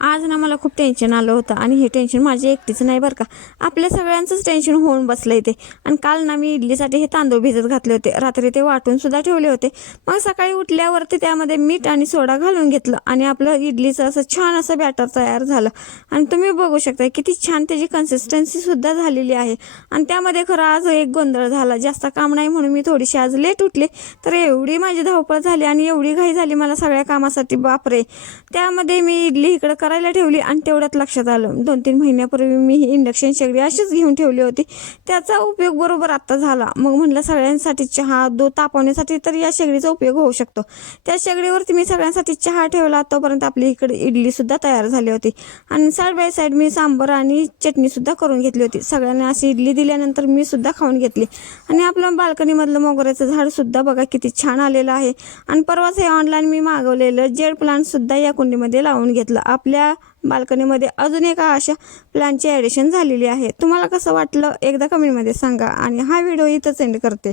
आज ना मला खूप टेन्शन आलं होतं आणि हे टेन्शन माझे एकटीचं नाही बरं का, आपल्या सगळ्यांचंच टेन्शन होऊन बसलं इथे. आणि काल ना मी इडलीसाठी हे तांदूळ भिजत घातले होते, रात्री ते वाटून सुद्धा ठेवले होते. मग सकाळी उठल्यावरती त्यामध्ये मीठ आणि सोडा घालून घेतलं आणि आपलं इडलीचं असं छान असं बॅटर तयार झालं. आणि तुम्ही बघू शकता किती छान त्याची कन्सिस्टन्सी सुद्धा झालेली आहे. आणि त्यामध्ये खरं आज एक गोंधळ झाला, जास्त काम नाही म्हणून मी थोडीशी आज लेट उठले, तर एवढी माझी धावपळ झाली आणि एवढी घाई झाली मला सगळ्या कामासाठी, बापरे. त्यामध्ये मी इडली इकडं करायला ठेवली आणि तेवढ्यात लक्षात आलं 2-3 महिन्यापूर्वी मी ही इंडक्शन शेगडी अशीच घेऊन ठेवली होती, त्याचा उपयोग बरोबर आत्ता झाला. मग म्हटलं सगळ्यांसाठी चहा तापवण्यासाठी तर या शेगडीचा उपयोग होऊ शकतो. त्या शेगडीवरती मी सगळ्यांसाठी चहा ठेवला, तोपर्यंत आपली इकडे इडलीसुद्धा तयार झाली होती. आणि साईड बाय साईड मी सांबर आणि चटणीसुद्धा करून घेतली होती. सगळ्यांना अशी इडली दिल्यानंतर मी सुद्धा खाऊन घेतली. आणि आपलं बाल्कनीमधलं मोगऱ्याचं झाडसुद्धा बघा किती छान आलेलं आहे. आणि परवाच हे ऑनलाईन मी मागवलेलं जेड प्लांटसुद्धा या कुंडीमध्ये लावून घेतलं. आपल्या बाल्कनीमध्ये अजून एका अशा प्लांटची ॲडिशन झालेली आहे. तुम्हाला कसं वाटलं एकदा कमेंटमध्ये सांगा. आणि हा व्हिडिओ इथंच एंड करते.